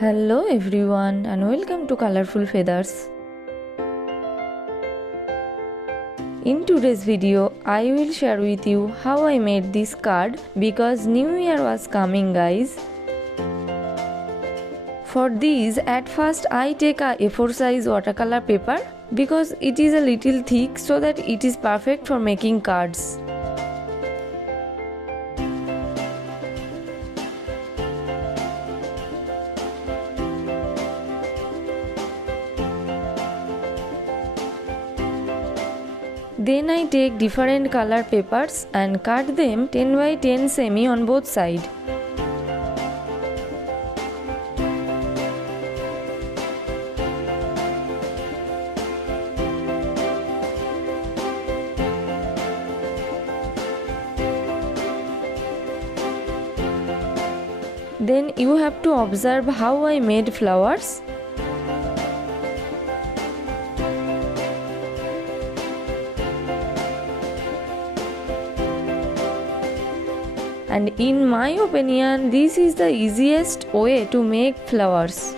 Hello everyone and welcome to Colorful Feathers. In today's video, I will share with you how I made this card because New Year was coming, guys. For these, at first I take a A4 size watercolor paper because it is a little thick so that it is perfect for making cards. Then I take different color papers and cut them 10 by 10 semi on both sides. Then you have to observe how I made flowers. And in my opinion, this is the easiest way to make flowers.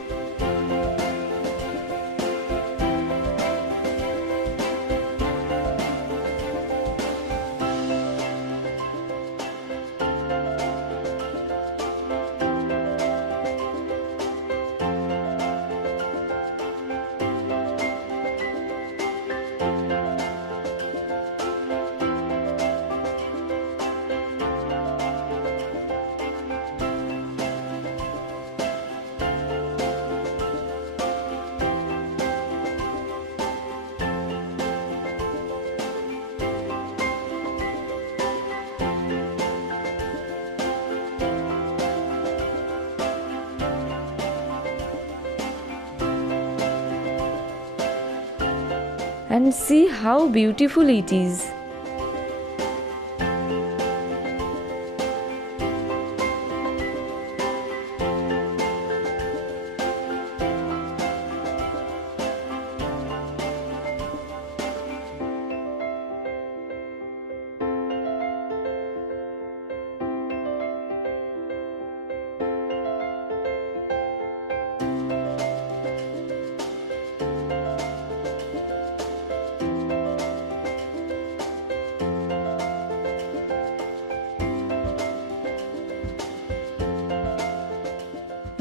And see how beautiful it is.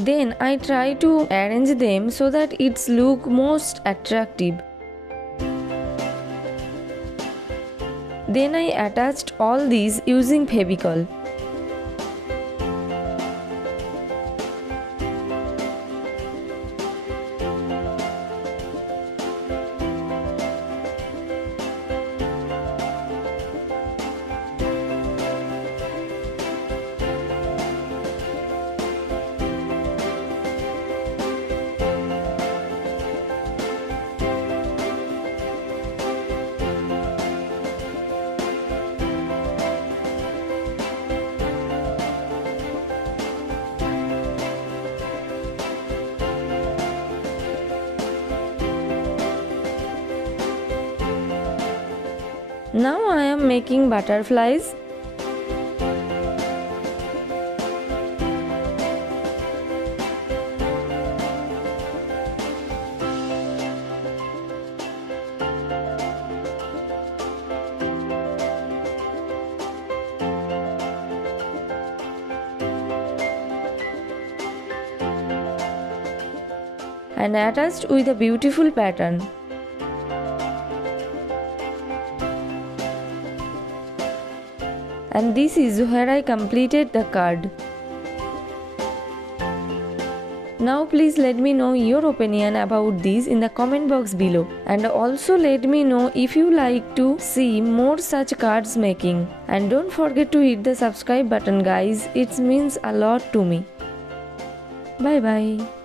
Then I try to arrange them so that it's look most attractive. Then I attached all these using Fevicol. Now I am making butterflies. And attached with a beautiful pattern. And this is where I completed the card. Now please let me know your opinion about this in the comment box below, and also let me know if you like to see more such cards making. And don't forget to hit the subscribe button, guys, it means a lot to me. Bye bye.